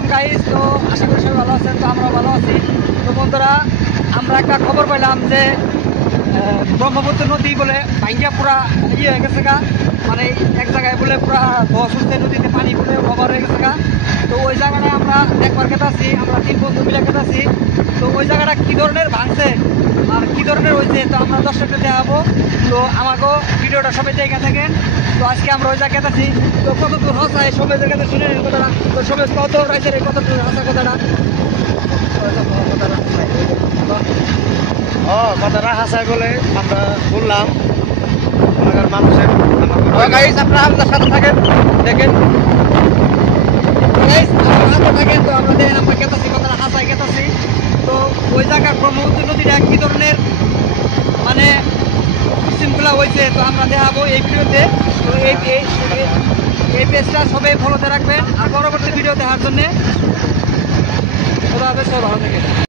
আলাইকুম গাইস। তো আশা করি সবাই ভালো আছেন। তো আমরাও ভালো আছি। তো বন্ধুরা, আমরা একটা খবর পাইলাম যে ব্রহ্মপুত্র নদী বলে ভাঙ্গিয়া পুরা হয়ে গেছে গা, মানে এক জায়গায় বলে পুরা ধস উঠছে, নদীতে পানি বলে ওভার হয়ে গেছে গা। তো ওই জায়গাটায় আমরা দেখবার কেতাছি, আমরা 3 বন্ধু মিলে কেতাছি। তো ওই জায়গাটা কী ধরনের ভাঙছে আর কী ধরনের হয়েছে, তো আমরা দর্শকদের দেখাবো। তো আমাকেও ভিডিওটা সবাই দেখে থাকেন। তো আজকে আমরা ওই জায়গায় আছি। তো কত দূর হসা এই সবাই জায়গাতে শুনে নিন কথাটা। তো সবাই কত রাইছে রে, কত দূর হসা কথাটা। কথাটা হাসায় বলে আমরা বললাম মানুষের। আপনারা আমাদের সাথে থাকেন, দেখেন থাকেন। তো আমরা দেখেন, আমরা কেতাছি কথাটা হাসায় কেতাছি। তো ওই জায়গার ব্রহ্মপুত্র নদীটা কী ধরনের মানে শৃঙ্খলা হয়েছে, তো আমরা দেখাবো এই ভিডিওতে। তো এই পেজটা সবাই ফলোতে রাখবেন আর পরবর্তী ভিডিও দেখার জন্যে। সবাই ভালো থাকে।